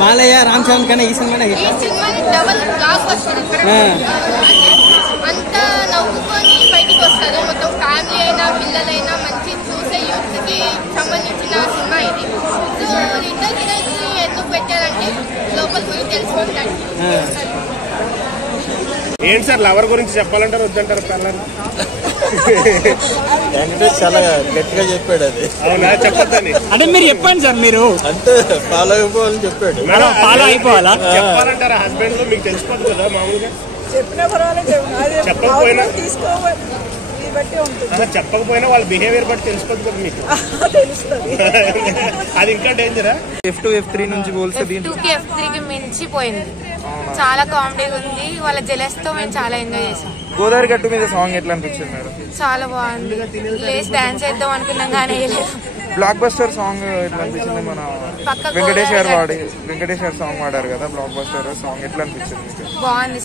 బాలయ్య రామ్ చరణ్ కన్నా ఈ cinema double block buster. అంతా నవ్వుకొని బయటికి వస్తారు. మొత్తం ఫ్యామిలీ అయినా పిల్లలైనా మంచి చూసే యూత్ కి సంబంధించిన సినిమా ఇది. సో లిటిల్ హీరోస్ ఎందుకు పెట్టారంటే లోపల పోయి తెలుసుకుంటారు. ఏంటి సార్ లవర్ గురించి చెప్పాలంటారు వద్దంటారు? పిల్లలు వెంకటేష్ చాలా గట్టిగా చెప్పాడు అది. అవునా? చెప్పొద్దని అంటే మీరు చెప్పండి సార్. మీరు అంటే ఫాలో అయిపోవాలని చెప్పాడు. ఫాలో అయిపోవాలా? చెప్పాలంటారా హస్బెండ్ లో? మీకు తెలిసిపోతుంది కదా మామూలుగా. చెప్పినా పర్వాలేదు, చెప్పకపోయినా తీసుకోవాలి బట్టి ఉంటుంది. చెప్పకపోయినా వాళ్ళ బిహేవియర్ బట్టి తెలిసిపోతుంది కదా మీకు. తెలుస్తుంది. అది ఇంకా డేంజరా? F2 F3 నుంచి పోల్స్తే F2కి F3కి మించిపోయింది. చాలా కామెడీ ఉంది. వాళ్ళ జెలస్ తో మేము చాలా ఎంజాయ్ చేసాం. గోదావరి గట్టు మీద సాంగ్ ఎట్లా అనిపించింది మేడం? చాలా బాగుంది. లేచి డాన్స్ చేద్దాం అనుకున్నాం కానీ వేయలేదు. బ్లాక్ బస్టర్ సాంగ్ ఎట్లా అనిపించింది? మన వెంకటేష్ గారు సాంగ్ వాడారు కదా, బ్లాక్ బస్టర్ సాంగ్ ఎట్లా అనిపించింది? బాగుంది.